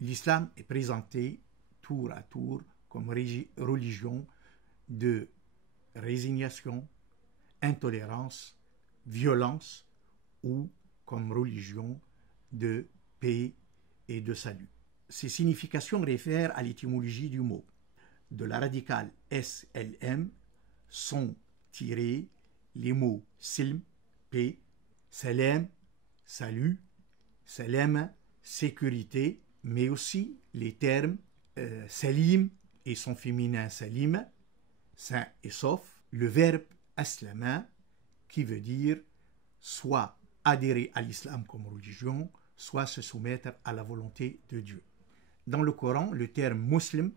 L'islam est présenté tour à tour comme religion de résignation, intolérance, violence ou comme religion de paix et de salut. Ces significations réfèrent à l'étymologie du mot. De la radicale SLM sont tirés les mots silm, paix, salam, salut, salam, sécurité, mais aussi les termes salim et son féminin salim, sain et sauf, le verbe aslama qui veut dire soit adhérer à l'islam comme religion, soit se soumettre à la volonté de Dieu. Dans le Coran, le terme muslim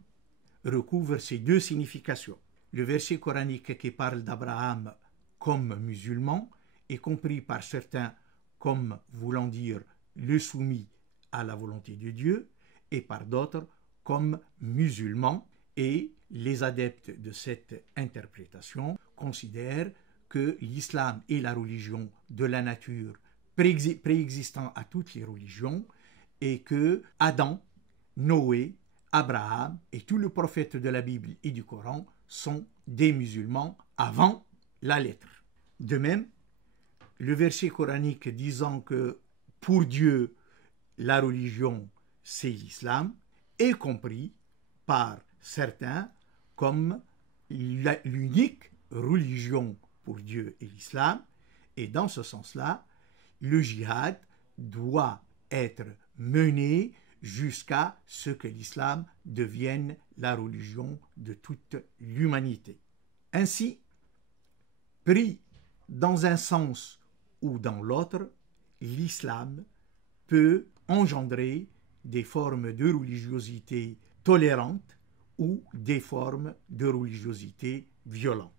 recouvre ces deux significations. Le verset coranique qui parle d'Abraham comme musulman est compris par certains comme voulant dire le soumis à la volonté de Dieu et par d'autres comme musulman, et les adeptes de cette interprétation considèrent que l'islam est la religion de la nature préexistant à toutes les religions et que Adam, Noé, Abraham et tous les prophètes de la Bible et du Coran sont des musulmans avant la lettre. De même, le verset coranique disant que pour Dieu, la religion, c'est l'islam, est compris par certains comme l'unique religion pour Dieu et l'islam, et dans ce sens-là, le djihad doit être mené jusqu'à ce que l'islam devienne la religion de toute l'humanité. Ainsi, pris dans un sens ou dans l'autre, l'islam peut engendrer des formes de religiosité tolérantes ou des formes de religiosité violente.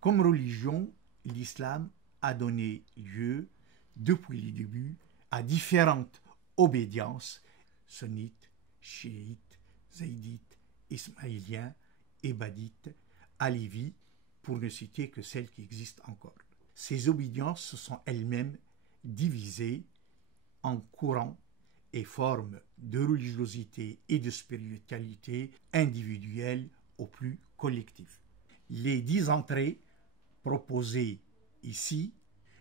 Comme religion, l'islam a donné lieu, depuis le début, à différentes obédiences sunnites, chiites, zaïdites, ismaéliens, ébadites, alevis, pour ne citer que celles qui existent encore. Ces obédiences se sont elles-mêmes divisées en courants et formes de religiosité et de spiritualité individuelle au plus collectif. Les 10 entrées proposées ici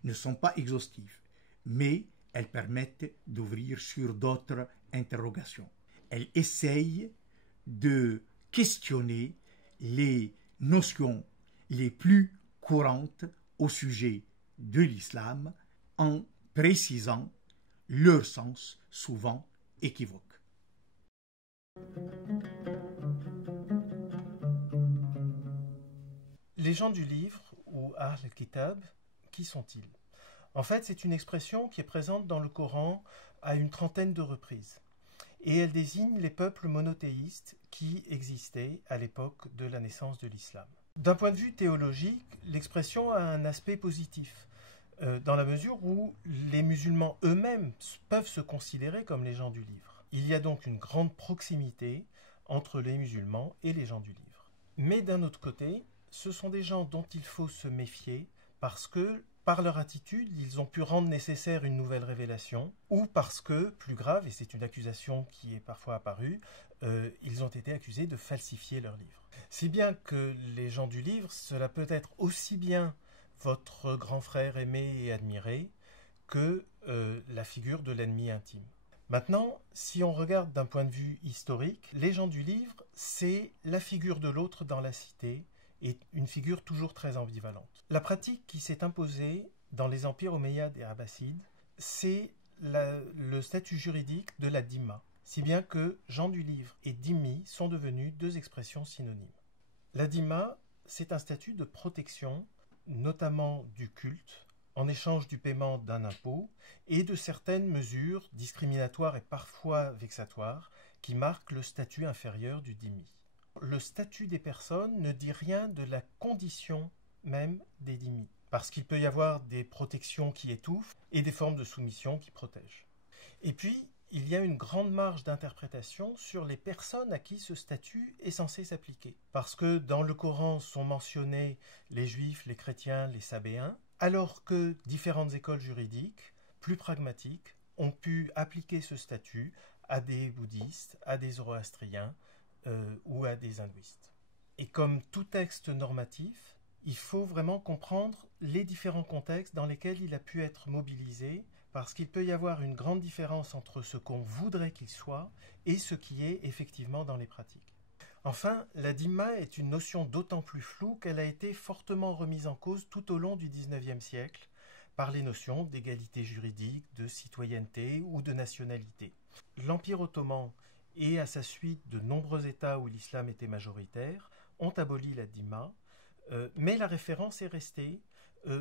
ne sont pas exhaustives, mais elles permettent d'ouvrir sur d'autres interrogations. Elles essayent de questionner les notions les plus courantes au sujet de l'islam en précisant leur sens souvent équivoque. Les gens du livre, ou Ahl al-Kitab, qui sont-ils? En fait, c'est une expression qui est présente dans le Coran à une trentaine de reprises. Et elle désigne les peuples monothéistes qui existaient à l'époque de la naissance de l'islam. D'un point de vue théologique, l'expression a un aspect positif, dans la mesure où les musulmans eux-mêmes peuvent se considérer comme les gens du livre. Il y a donc une grande proximité entre les musulmans et les gens du livre. Mais d'un autre côté, ce sont des gens dont il faut se méfier parce que, par leur attitude, ils ont pu rendre nécessaire une nouvelle révélation, ou parce que, plus grave, et c'est une accusation qui est parfois apparue, ils ont été accusés de falsifier leur livre. Si bien que les gens du livre, cela peut être aussi bien votre grand frère aimé et admiré que la figure de l'ennemi intime. Maintenant, si on regarde d'un point de vue historique, les gens du livre, c'est la figure de l'autre dans la cité, et une figure toujours très ambivalente. La pratique qui s'est imposée dans les empires omeyyades et abbassides, c'est le statut juridique de la dhimma, si bien que gens du livre et dhimmi sont devenus deux expressions synonymes. La dhimma, c'est un statut de protection, notamment du culte, en échange du paiement d'un impôt et de certaines mesures discriminatoires et parfois vexatoires qui marquent le statut inférieur du dhimmi. Le statut des personnes ne dit rien de la condition même des dhimmis, parce qu'il peut y avoir des protections qui étouffent et des formes de soumission qui protègent. Et puis, il y a une grande marge d'interprétation sur les personnes à qui ce statut est censé s'appliquer. Parce que dans le Coran sont mentionnés les juifs, les chrétiens, les sabéens, alors que différentes écoles juridiques, plus pragmatiques, ont pu appliquer ce statut à des bouddhistes, à des zoroastriens ou à des hindouistes. Et comme tout texte normatif, il faut vraiment comprendre les différents contextes dans lesquels il a pu être mobilisé, parce qu'il peut y avoir une grande différence entre ce qu'on voudrait qu'il soit et ce qui est effectivement dans les pratiques. Enfin, la dhimma est une notion d'autant plus floue qu'elle a été fortement remise en cause tout au long du XIXe siècle par les notions d'égalité juridique, de citoyenneté ou de nationalité. L'Empire ottoman et à sa suite de nombreux États où l'islam était majoritaire ont aboli la dhimma, mais la référence est restée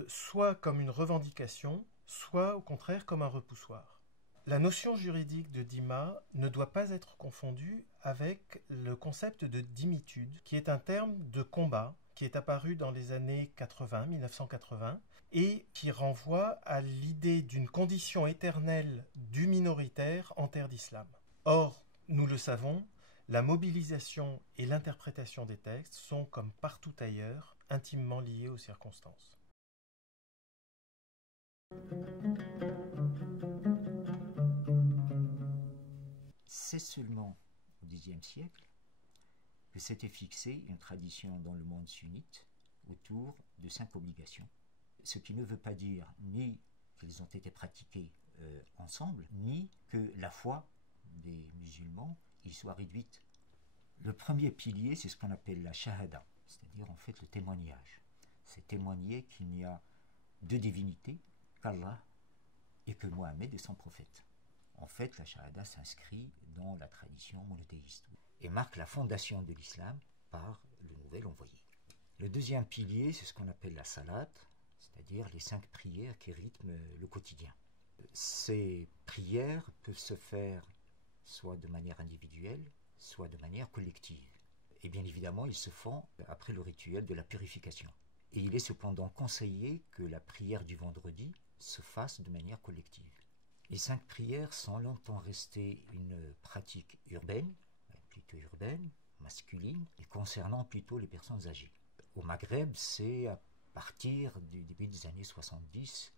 soit comme une revendication, soit au contraire comme un repoussoir. La notion juridique de dhimma ne doit pas être confondue avec le concept de dhimmitude, qui est un terme de combat qui est apparu dans les années 80, 1980, et qui renvoie à l'idée d'une condition éternelle du minoritaire en terre d'islam. Or, nous le savons, la mobilisation et l'interprétation des textes sont, comme partout ailleurs, intimement liées aux circonstances. C'est seulement au Xe siècle que s'était fixée une tradition dans le monde sunnite autour de 5 obligations, ce qui ne veut pas dire ni qu'elles ont été pratiquées ensemble, ni que la foi des musulmans y soit réduite. Le premier pilier, c'est ce qu'on appelle la shahada, c'est-à-dire en fait le témoignage. C'est témoigner qu'il n'y a deux divinités, qu'Allah et que Mohammed est son prophète. En fait, la shahada s'inscrit dans la tradition monothéiste et marque la fondation de l'islam par le nouvel envoyé. Le deuxième pilier, c'est ce qu'on appelle la salat, c'est-à-dire les 5 prières qui rythment le quotidien. Ces prières peuvent se faire soit de manière individuelle, soit de manière collective. Et bien évidemment, ils se font après le rituel de la purification. Et il est cependant conseillé que la prière du vendredi se fasse de manière collective. Les 5 prières sont longtemps restées une pratique urbaine, masculine, et concernant plutôt les personnes âgées. Au Maghreb, c'est à partir du début des années 70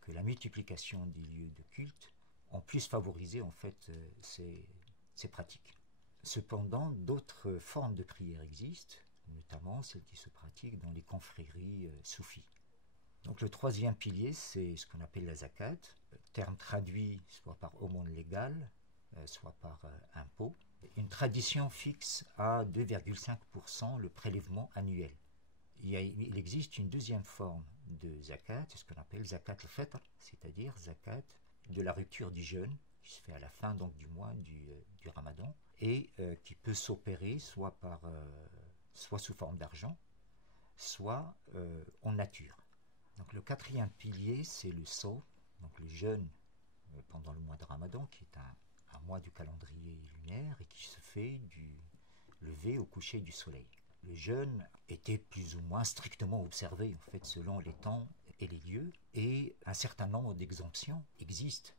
que la multiplication des lieux de culte ont plus favorisé en fait ces pratiques. Cependant, d'autres formes de prière existent, notamment celles qui se pratiquent dans les confréries soufis. Donc le troisième pilier, c'est ce qu'on appelle la zakat, terme traduit soit par aumône légale, soit par impôt. Une tradition fixe à 2,5% le prélèvement annuel. Il existe une deuxième forme de zakat, c'est ce qu'on appelle zakat al-fitr, c'est-à-dire zakat de la rupture du jeûne, qui se fait à la fin donc, du mois du ramadan, et qui peut s'opérer soit sous forme d'argent, soit en nature. Donc le quatrième pilier, c'est le sawm, donc le jeûne pendant le mois de Ramadan, qui est un mois du calendrier lunaire et qui se fait du lever au coucher du soleil. Le jeûne était plus ou moins strictement observé, en fait, selon les temps et les lieux, et un certain nombre d'exemptions existent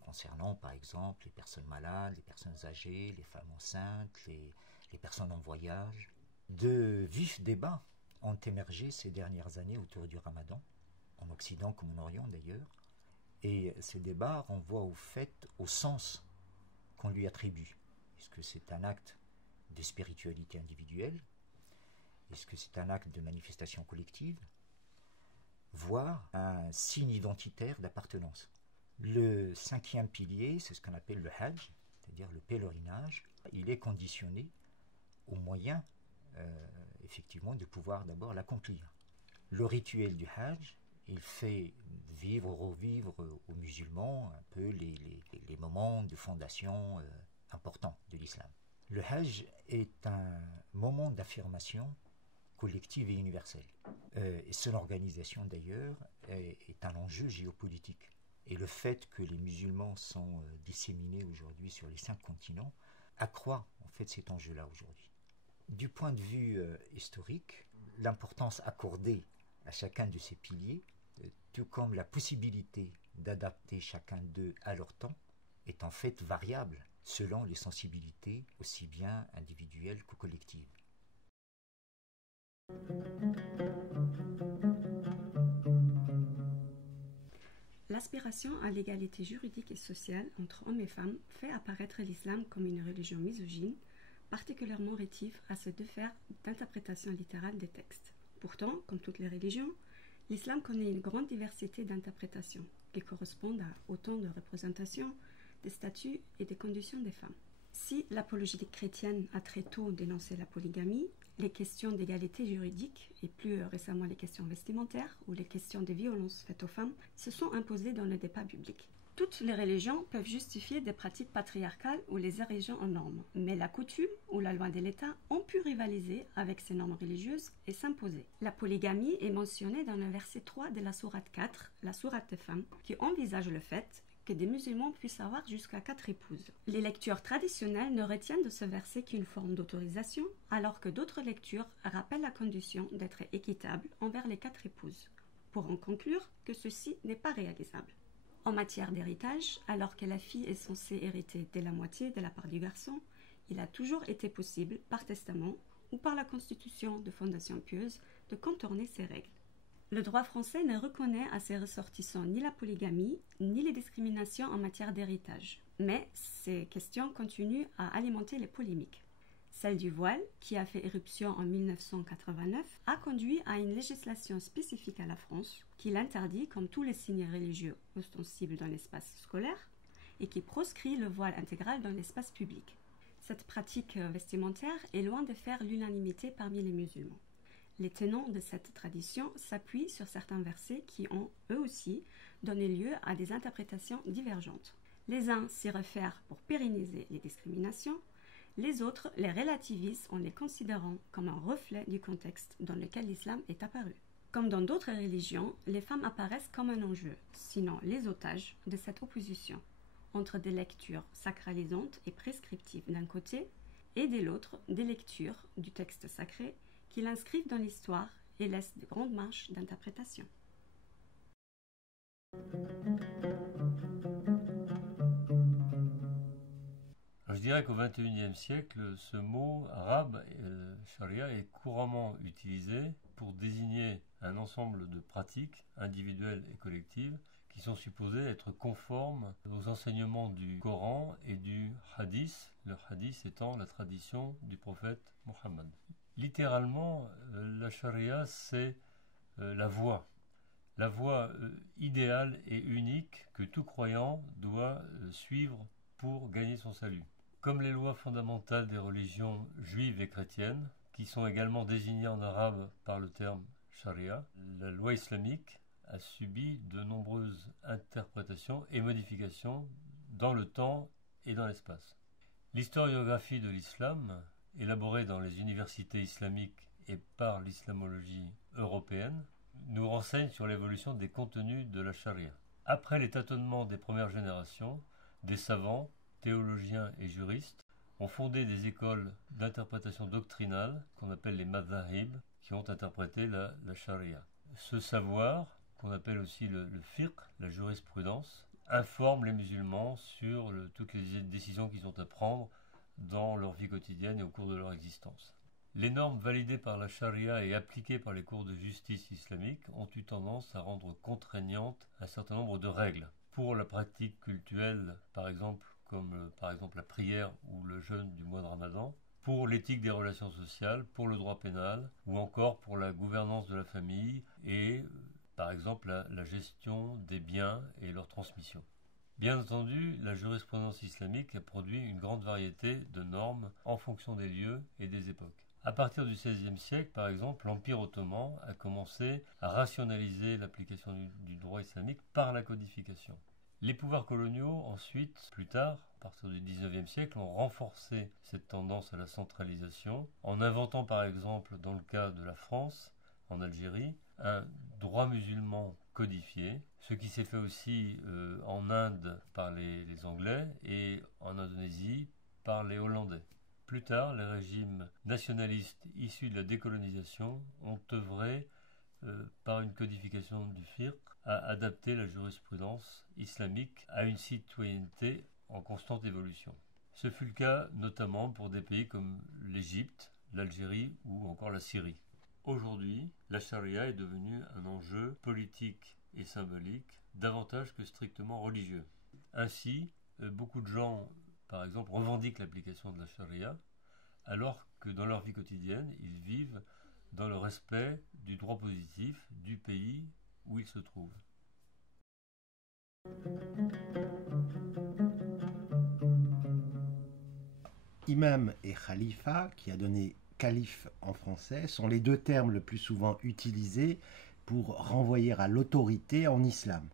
concernant, par exemple, les personnes malades, les personnes âgées, les femmes enceintes, les personnes en voyage. De vifs débats ont émergé ces dernières années autour du Ramadan, en Occident comme en Orient d'ailleurs, et ces débats renvoient au sens qu'on lui attribue. Est-ce que c'est un acte de spiritualité individuelle? Est-ce que c'est un acte de manifestation collective? Voire un signe identitaire d'appartenance. Le 5e pilier, c'est ce qu'on appelle le hajj, c'est-à-dire le pèlerinage. Il est conditionné au moyen effectivement de pouvoir d'abord l'accomplir. Le rituel du hajj, il fait revivre aux musulmans un peu les moments de fondation importants de l'islam. Le hajj est un moment d'affirmation collective et universelle. Et son organisation d'ailleurs est un enjeu géopolitique. Et le fait que les musulmans sont disséminés aujourd'hui sur les 5 continents accroît en fait cet enjeu-là aujourd'hui. Du point de vue historique, l'importance accordée à chacun de ces piliers, tout comme la possibilité d'adapter chacun d'eux à leur temps, est en fait variable selon les sensibilités aussi bien individuelles que collectives. L'aspiration à l'égalité juridique et sociale entre hommes et femmes fait apparaître l'islam comme une religion misogyne, particulièrement rétive à se défaire d'interprétations littérales des textes. Pourtant, comme toutes les religions, l'islam connaît une grande diversité d'interprétations qui correspondent à autant de représentations, des statuts et des conditions des femmes. Si l'apologétique chrétienne a très tôt dénoncé la polygamie, les questions d'égalité juridique et plus récemment les questions vestimentaires ou les questions de violences faites aux femmes se sont imposées dans le débat public. Toutes les religions peuvent justifier des pratiques patriarcales ou les ériger en normes, mais la coutume ou la loi de l'État ont pu rivaliser avec ces normes religieuses et s'imposer. La polygamie est mentionnée dans le verset 3 de la sourate 4, la sourate des femmes, qui envisage le fait que des musulmans puissent avoir jusqu'à 4 épouses. Les lectures traditionnelles ne retiennent de ce verset qu'une forme d'autorisation, alors que d'autres lectures rappellent la condition d'être équitable envers les 4 épouses, pour en conclure que ceci n'est pas réalisable. En matière d'héritage, alors que la fille est censée hériter dès la moitié de la part du garçon, il a toujours été possible, par testament ou par la constitution de fondations pieuses, de contourner ces règles. Le droit français ne reconnaît à ses ressortissants ni la polygamie, ni les discriminations en matière d'héritage. Mais ces questions continuent à alimenter les polémiques. Celle du voile, qui a fait éruption en 1989, a conduit à une législation spécifique à la France, qui l'interdit comme tous les signes religieux ostensibles dans l'espace scolaire, et qui proscrit le voile intégral dans l'espace public. Cette pratique vestimentaire est loin de faire l'unanimité parmi les musulmans. Les tenants de cette tradition s'appuient sur certains versets qui ont, eux aussi, donné lieu à des interprétations divergentes. Les uns s'y réfèrent pour pérenniser les discriminations, les autres les relativisent en les considérant comme un reflet du contexte dans lequel l'islam est apparu. Comme dans d'autres religions, les femmes apparaissent comme un enjeu, sinon les otages de cette opposition, entre des lectures sacralisantes et prescriptives d'un côté, et de l'autre des lectures du texte sacré qui l'inscrivent dans l'histoire et laissent de grandes marges d'interprétation. Je dirais qu'au XXIe siècle, ce mot arabe, charia, est couramment utilisé pour désigner un ensemble de pratiques individuelles et collectives qui sont supposées être conformes aux enseignements du Coran et du Hadith, le Hadith étant la tradition du prophète Mohammed. Littéralement, la charia, c'est la voie idéale et unique que tout croyant doit suivre pour gagner son salut. Comme les lois fondamentales des religions juives et chrétiennes, qui sont également désignées en arabe par le terme charia, la loi islamique a subi de nombreuses interprétations et modifications dans le temps et dans l'espace. L'historiographie de l'islam, élaborée dans les universités islamiques et par l'islamologie européenne, nous renseigne sur l'évolution des contenus de la charia. Après les tâtonnements des premières générations, des savants, théologiens et juristes ont fondé des écoles d'interprétation doctrinale qu'on appelle les madhahib, qui ont interprété la charia. Ce savoir, qu'on appelle aussi le fiqh, la jurisprudence, informe les musulmans sur toutes les décisions qu'ils ont à prendre dans leur vie quotidienne et au cours de leur existence. Les normes validées par la charia et appliquées par les cours de justice islamique ont eu tendance à rendre contraignantes un certain nombre de règles. Pour la pratique cultuelle, par exemple la prière ou le jeûne du mois de Ramadan, pour l'éthique des relations sociales, pour le droit pénal, ou encore pour la gouvernance de la famille et, par exemple, la gestion des biens et leur transmission. Bien entendu, la jurisprudence islamique a produit une grande variété de normes en fonction des lieux et des époques. À partir du XVIe siècle, par exemple, l'Empire ottoman a commencé à rationaliser l'application du droit islamique par la codification. Les pouvoirs coloniaux, ensuite, plus tard, à partir du XIXe siècle, ont renforcé cette tendance à la centralisation en inventant, par exemple, dans le cas de la France, en Algérie, un droit musulman codifié, ce qui s'est fait aussi en Inde par les Anglais et en Indonésie par les Hollandais. Plus tard, les régimes nationalistes issus de la décolonisation ont œuvré par une codification du fiqh à adapter la jurisprudence islamique à une citoyenneté en constante évolution. Ce fut le cas notamment pour des pays comme l'Égypte, l'Algérie ou encore la Syrie. Aujourd'hui, la charia est devenue un enjeu politique et symbolique davantage que strictement religieux. Ainsi, beaucoup de gens, par exemple, revendiquent l'application de la charia, alors que dans leur vie quotidienne, ils vivent dans le respect du droit positif du pays où ils se trouvent. Imam et khalifa, qui a donné calife en français, sont les deux termes le plus souvent utilisés pour renvoyer à l'autorité en islam.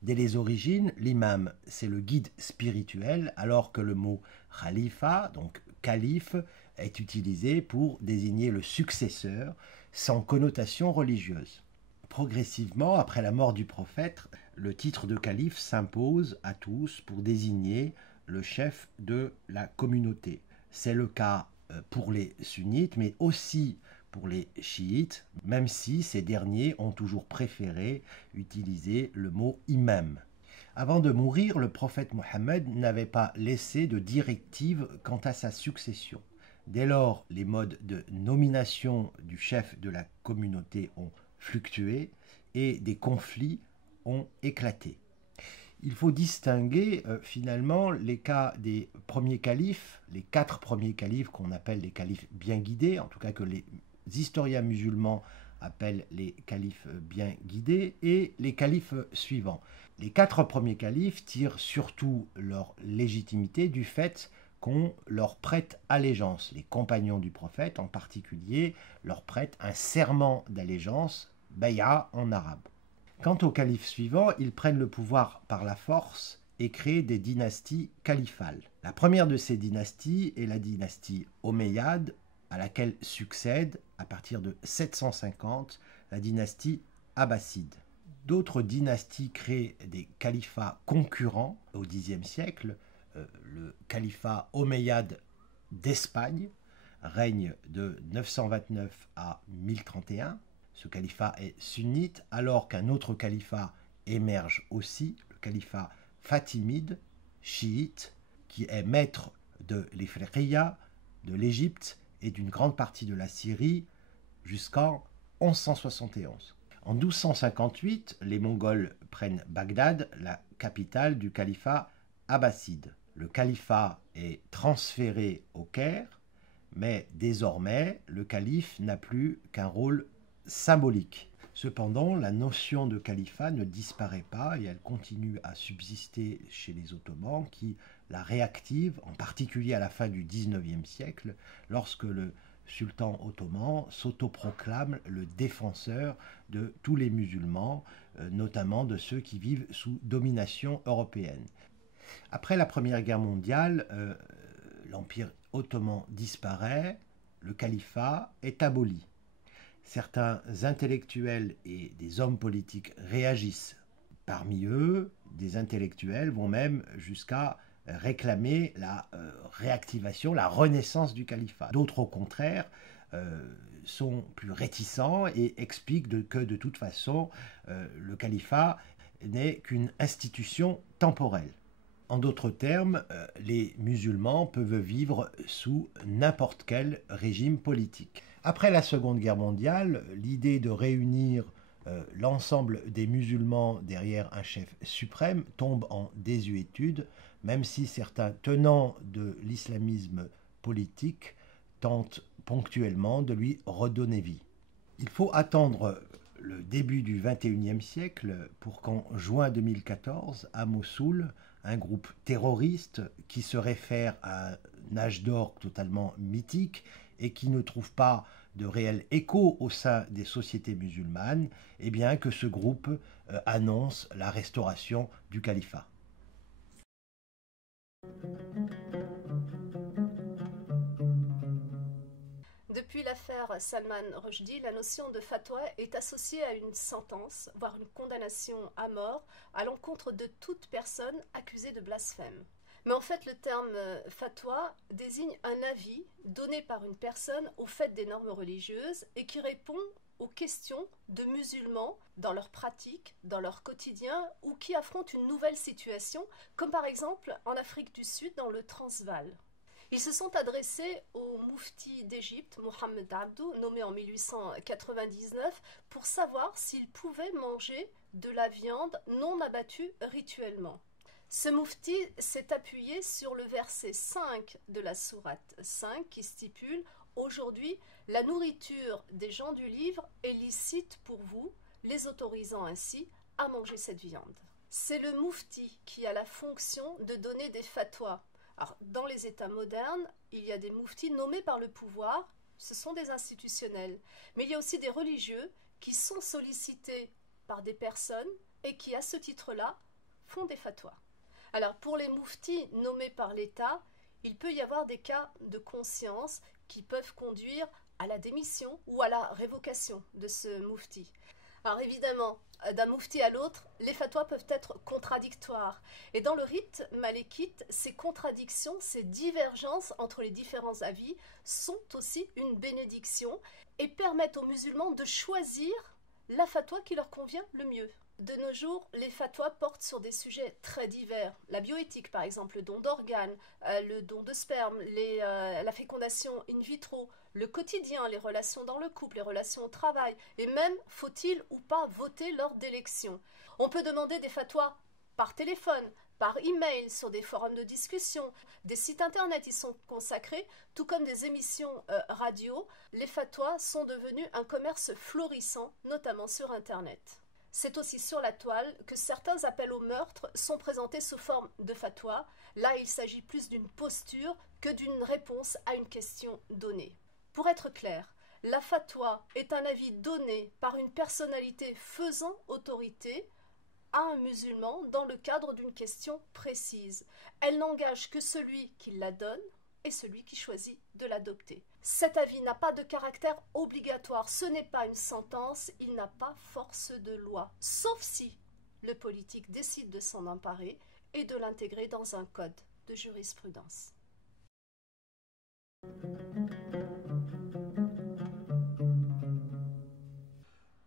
Dès les origines, l'imam, c'est le guide spirituel, alors que le mot khalifa, donc calife, est utilisé pour désigner le successeur, sans connotation religieuse. Progressivement, après la mort du prophète, le titre de calife s'impose à tous pour désigner le chef de la communauté. C'est le cas pour les sunnites, mais aussi pour les chiites, même si ces derniers ont toujours préféré utiliser le mot imam. Avant de mourir, le prophète Mohammed n'avait pas laissé de directive quant à sa succession. Dès lors, les modes de nomination du chef de la communauté ont fluctué et des conflits ont éclaté. Il faut distinguer finalement les cas des premiers califes, les 4 premiers califes qu'on appelle les califes bien guidés, en tout cas que les historiens musulmans appellent les califes bien guidés, et les califes suivants. Les 4 premiers califes tirent surtout leur légitimité du fait qu'on leur prête allégeance. Les compagnons du prophète en particulier leur prêtent un serment d'allégeance, bay'a en arabe. Quant aux califes suivants, ils prennent le pouvoir par la force et créent des dynasties califales. La première de ces dynasties est la dynastie omeyyade, à laquelle succède, à partir de 750, la dynastie abbasside. D'autres dynasties créent des califats concurrents au Xe siècle. Le califat omeyyade d'Espagne règne de 929 à 1031. Ce califat est sunnite, alors qu'un autre califat émerge aussi, le califat fatimide, chiite, qui est maître de l'Ifriqiya, de l'Égypte et d'une grande partie de la Syrie jusqu'en 1171. En 1258, les Mongols prennent Bagdad, la capitale du califat abbasside. Le califat est transféré au Caire, mais désormais, le calife n'a plus qu'un rôle symbolique. Cependant, la notion de califat ne disparaît pas et elle continue à subsister chez les Ottomans qui la réactivent, en particulier à la fin du XIXe siècle, lorsque le sultan ottoman s'autoproclame le défenseur de tous les musulmans, notamment de ceux qui vivent sous domination européenne. Après la Première Guerre mondiale, l'Empire ottoman disparaît, le califat est aboli. Certains intellectuels et des hommes politiques réagissent. Parmi eux, des intellectuels vont même jusqu'à réclamer la réactivation, la renaissance du califat. D'autres, au contraire, sont plus réticents et expliquent que de toute façon, le califat n'est qu'une institution temporelle. En d'autres termes, les musulmans peuvent vivre sous n'importe quel régime politique. Après la Seconde Guerre mondiale, l'idée de réunir l'ensemble des musulmans derrière un chef suprême tombe en désuétude, même si certains tenants de l'islamisme politique tentent ponctuellement de lui redonner vie. Il faut attendre le début du XXIe siècle pour qu'en juin 2014, à Mossoul, un groupe terroriste qui se réfère à un âge d'or totalement mythique et qui ne trouve pas de réel écho au sein des sociétés musulmanes, eh bien que ce groupe annonce la restauration du califat. Depuis l'affaire Salman Rushdie, la notion de fatwa est associée à une sentence, voire une condamnation à mort, à l'encontre de toute personne accusée de blasphème. Mais en fait, le terme fatwa désigne un avis donné par une personne au fait des normes religieuses et qui répond aux questions de musulmans dans leur pratique, dans leur quotidien, ou qui affrontent une nouvelle situation, comme par exemple en Afrique du Sud, dans le Transvaal. Ils se sont adressés au moufti d'Égypte, Mohamed Abdou, nommé en 1899, pour savoir s'ils pouvaient manger de la viande non abattue rituellement. Ce moufti s'est appuyé sur le verset 5 de la sourate 5 qui stipule « Aujourd'hui, la nourriture des gens du livre est licite pour vous, les autorisant ainsi à manger cette viande. » C'est le moufti qui a la fonction de donner des fatwas. Alors, dans les États modernes, il y a des mouftis nommés par le pouvoir, ce sont des institutionnels. Mais il y a aussi des religieux qui sont sollicités par des personnes et qui, à ce titre-là, font des fatwas. Alors, pour les mouftis nommés par l'État, il peut y avoir des cas de conscience qui peuvent conduire à la démission ou à la révocation de ce moufti. Alors évidemment, d'un moufti à l'autre, les fatwas peuvent être contradictoires. Et dans le rite malékite, ces contradictions, ces divergences entre les différents avis sont aussi une bénédiction et permettent aux musulmans de choisir la fatwa qui leur convient le mieux. De nos jours, les fatwas portent sur des sujets très divers. La bioéthique, par exemple, le don d'organes, le don de sperme, la fécondation in vitro, le quotidien, les relations dans le couple, les relations au travail, et même faut-il ou pas voter lors d'élections. On peut demander des fatwas par téléphone, par email, sur des forums de discussion, des sites internet y sont consacrés, tout comme des émissions radio. Les fatwas sont devenus un commerce florissant, notamment sur internet. C'est aussi sur la toile que certains appels au meurtre sont présentés sous forme de fatwa. Là, il s'agit plus d'une posture que d'une réponse à une question donnée. Pour être clair, la fatwa est un avis donné par une personnalité faisant autorité à un musulman dans le cadre d'une question précise. Elle n'engage que celui qui la donne et celui qui choisit de l'adopter. Cet avis n'a pas de caractère obligatoire, ce n'est pas une sentence, il n'a pas force de loi, sauf si le politique décide de s'en emparer et de l'intégrer dans un code de jurisprudence.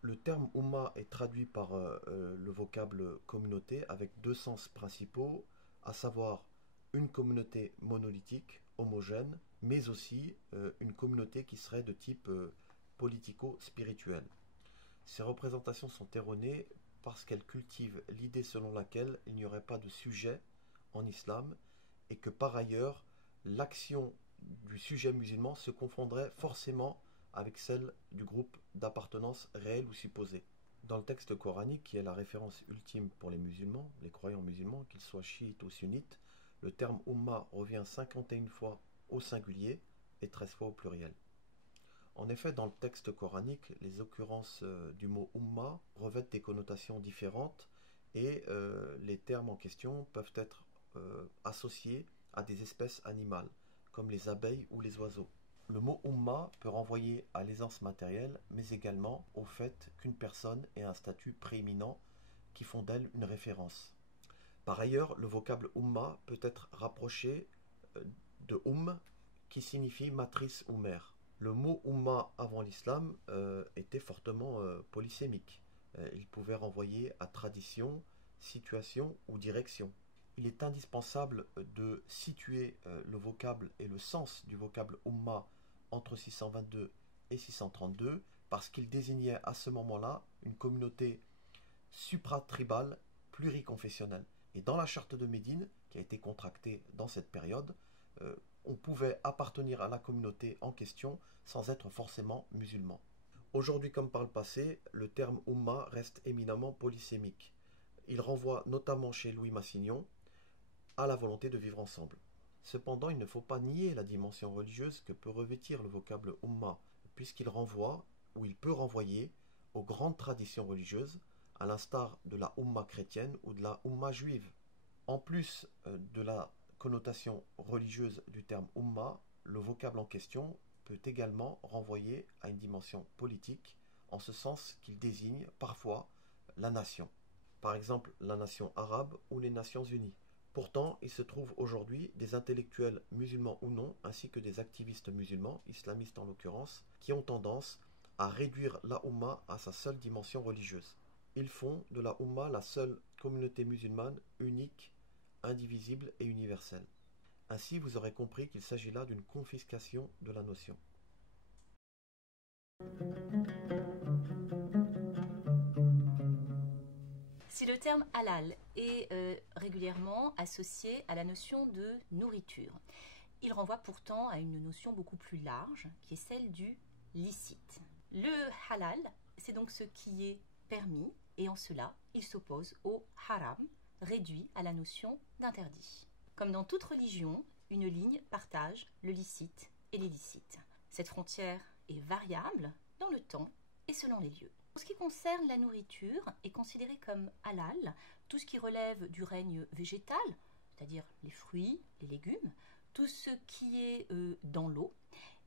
Le terme Oumma est traduit par le vocable communauté avec deux sens principaux, à savoir une communauté monolithique, homogène, mais aussi une communauté qui serait de type politico-spirituel. Ces représentations sont erronées parce qu'elles cultivent l'idée selon laquelle il n'y aurait pas de sujet en islam et que par ailleurs l'action du sujet musulman se confondrait forcément avec celle du groupe d'appartenance réel ou supposé. Dans le texte coranique, qui est la référence ultime pour les musulmans, les croyants musulmans, qu'ils soient chiites ou sunnites, le terme Ummah revient 51 fois au singulier et 13 fois au pluriel. En effet, dans le texte coranique, les occurrences du mot Ummah revêtent des connotations différentes et les termes en question peuvent être associés à des espèces animales, comme les abeilles ou les oiseaux. Le mot Ummah peut renvoyer à l'aisance matérielle, mais également au fait qu'une personne ait un statut prééminent qui font d'elle une référence. Par ailleurs, le vocable Ummah peut être rapproché de qui signifie matrice ou mère. Le mot Ummah avant l'islam était fortement polysémique. Il pouvait renvoyer à tradition, situation ou direction. Il est indispensable de situer le vocable et le sens du vocable Ummah entre 622 et 632 parce qu'il désignait à ce moment-là une communauté supratribale pluriconfessionnelle. Et dans la charte de Médine, qui a été contractée dans cette période, on pouvait appartenir à la communauté en question sans être forcément musulman. Aujourd'hui comme par le passé, le terme Ummah reste éminemment polysémique. Il renvoie notamment chez Louis Massignon à la volonté de vivre ensemble. Cependant, il ne faut pas nier la dimension religieuse que peut revêtir le vocable Ummah, puisqu'il renvoie, ou il peut renvoyer, aux grandes traditions religieuses, à l'instar de la Ummah chrétienne ou de la Ummah juive. En plus de la connotation religieuse du terme Ummah, le vocable en question peut également renvoyer à une dimension politique, en ce sens qu'il désigne parfois la nation. Par exemple, la nation arabe ou les Nations unies. Pourtant, il se trouve aujourd'hui des intellectuels musulmans ou non, ainsi que des activistes musulmans, islamistes en l'occurrence, qui ont tendance à réduire la Oumma à sa seule dimension religieuse. Ils font de la Oumma la seule communauté musulmane unique, indivisible et universelle. Ainsi, vous aurez compris qu'il s'agit là d'une confiscation de la notion. Si le terme halal est régulièrement associé à la notion de nourriture, il renvoie pourtant à une notion beaucoup plus large, qui est celle du licite. Le halal, c'est donc ce qui est permis, et en cela, il s'oppose au haram, réduit à la notion d'interdit. Comme dans toute religion, une ligne partage le licite et l'illicite. Cette frontière est variable dans le temps et selon les lieux. Pour ce qui concerne la nourriture, est considéré comme halal tout ce qui relève du règne végétal, c'est-à-dire les fruits, les légumes, tout ce qui est dans l'eau.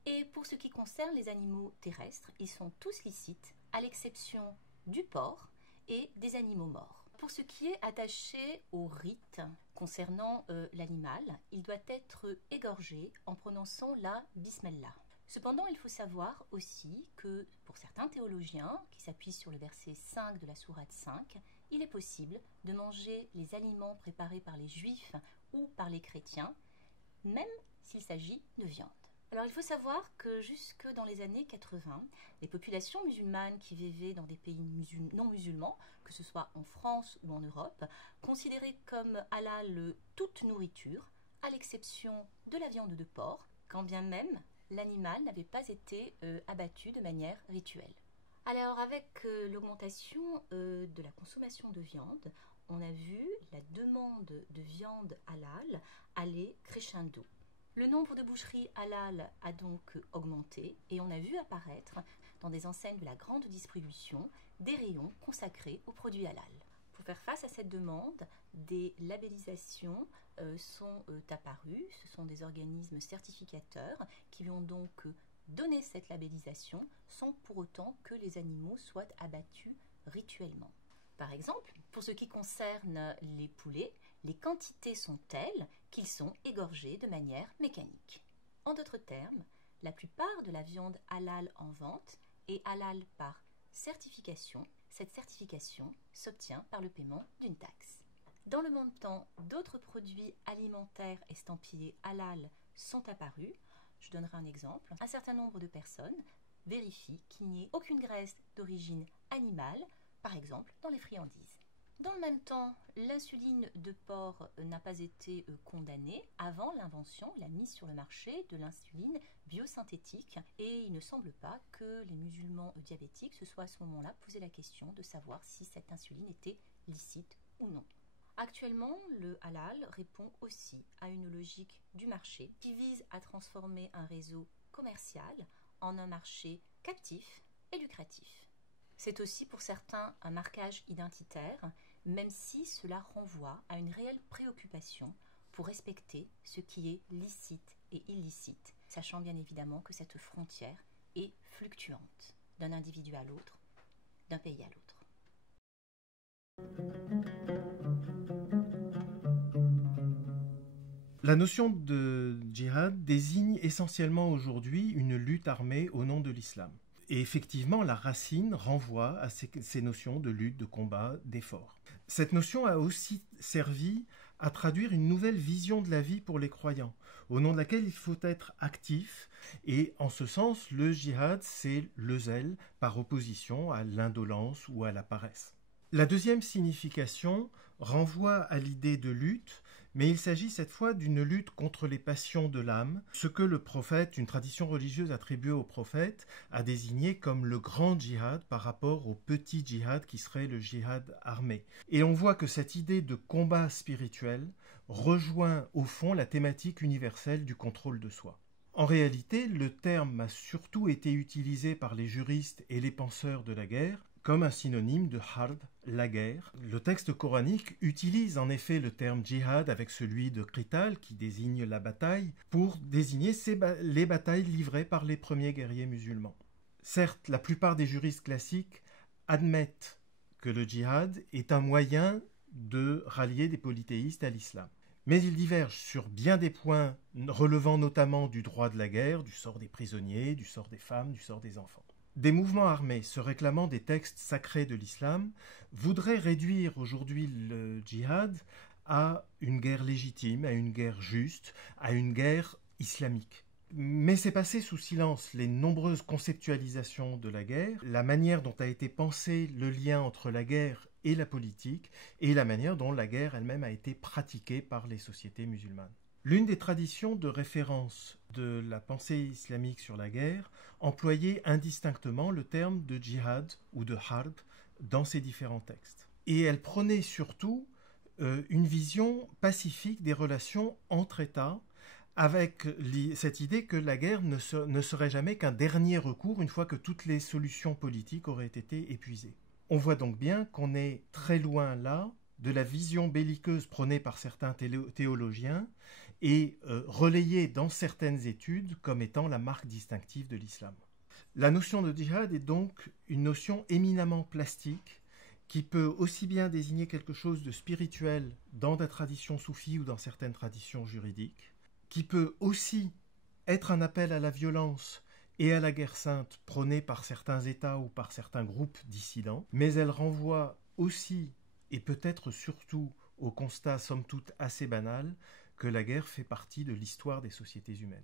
Et pour ce qui concerne les animaux terrestres, ils sont tous licites, à l'exception du porc et des animaux morts. Pour ce qui est attaché au rite concernant l'animal, il doit être égorgé en prononçant la Bismillah. Cependant, il faut savoir aussi que pour certains théologiens qui s'appuient sur le verset 5 de la sourate 5, il est possible de manger les aliments préparés par les juifs ou par les chrétiens, même s'il s'agit de viande. Alors il faut savoir que jusque dans les années 80, les populations musulmanes qui vivaient dans des pays non musulmans, que ce soit en France ou en Europe, considéraient comme halal toute nourriture, à l'exception de la viande de porc, quand bien même l'animal n'avait pas été abattu de manière rituelle. Alors avec l'augmentation de la consommation de viande, on a vu la demande de viande halal aller crescendo. Le nombre de boucheries halal a donc augmenté et on a vu apparaître dans des enseignes de la grande distribution des rayons consacrés aux produits halal. Pour faire face à cette demande, des labellisations sont apparues. Ce sont des organismes certificateurs qui lui ont donc donné cette labellisation sans pour autant que les animaux soient abattus rituellement. Par exemple, pour ce qui concerne les poulets, les quantités sont telles qu'ils sont égorgés de manière mécanique. En d'autres termes, la plupart de la viande halal en vente est halal par certification. Cette certification s'obtient par le paiement d'une taxe. Dans le même temps, d'autres produits alimentaires estampillés halal sont apparus. Je donnerai un exemple. Un certain nombre de personnes vérifient qu'il n'y ait aucune graisse d'origine animale, par exemple dans les friandises. Dans le même temps, l'insuline de porc n'a pas été condamnée avant l'invention, la mise sur le marché de l'insuline biosynthétique. Et il ne semble pas que les musulmans diabétiques se soient à ce moment-là posé la question de savoir si cette insuline était licite ou non. Actuellement, le halal répond aussi à une logique du marché qui vise à transformer un réseau commercial en un marché captif et lucratif. C'est aussi pour certains un marquage identitaire, même si cela renvoie à une réelle préoccupation pour respecter ce qui est licite et illicite, sachant bien évidemment que cette frontière est fluctuante d'un individu à l'autre, d'un pays à l'autre. La notion de djihad désigne essentiellement aujourd'hui une lutte armée au nom de l'islam. Et effectivement, la racine renvoie à ces notions de lutte, de combat, d'effort. Cette notion a aussi servi à traduire une nouvelle vision de la vie pour les croyants, au nom de laquelle il faut être actif. Et en ce sens, le djihad, c'est le zèle par opposition à l'indolence ou à la paresse. La deuxième signification renvoie à l'idée de lutte, mais il s'agit cette fois d'une lutte contre les passions de l'âme, ce que le prophète, une tradition religieuse attribuée au prophète, a désigné comme le grand djihad par rapport au petit djihad qui serait le djihad armé. Et on voit que cette idée de combat spirituel rejoint au fond la thématique universelle du contrôle de soi. En réalité, le terme a surtout été utilisé par les juristes et les penseurs de la guerre comme un synonyme de harb, la guerre. Le texte coranique utilise en effet le terme djihad avec celui de qital, qui désigne la bataille, pour désigner les batailles livrées par les premiers guerriers musulmans. Certes, la plupart des juristes classiques admettent que le djihad est un moyen de rallier des polythéistes à l'islam. Mais ils divergent sur bien des points relevant notamment du droit de la guerre, du sort des prisonniers, du sort des femmes, du sort des enfants. des mouvements armés se réclamant des textes sacrés de l'islam voudraient réduire aujourd'hui le djihad à une guerre légitime, à une guerre juste, à une guerre islamique. Mais c'est passé sous silence les nombreuses conceptualisations de la guerre, la manière dont a été pensé le lien entre la guerre et la politique, et la manière dont la guerre elle-même a été pratiquée par les sociétés musulmanes. L'une des traditions de référence de la pensée islamique sur la guerre employait indistinctement le terme de djihad ou de harb dans ses différents textes. Et elle prônait surtout une vision pacifique des relations entre États, avec cette idée que la guerre ne serait jamais qu'un dernier recours une fois que toutes les solutions politiques auraient été épuisées. On voit donc bien qu'on est très loin là de la vision belliqueuse prônée par certains théologiens et relayée dans certaines études comme étant la marque distinctive de l'islam. La notion de djihad est donc une notion éminemment plastique qui peut aussi bien désigner quelque chose de spirituel dans la tradition soufie ou dans certaines traditions juridiques, qui peut aussi être un appel à la violence et à la guerre sainte prônée par certains États ou par certains groupes dissidents, mais elle renvoie aussi, et peut-être surtout, au constat somme toute assez banal, que la guerre fait partie de l'histoire des sociétés humaines.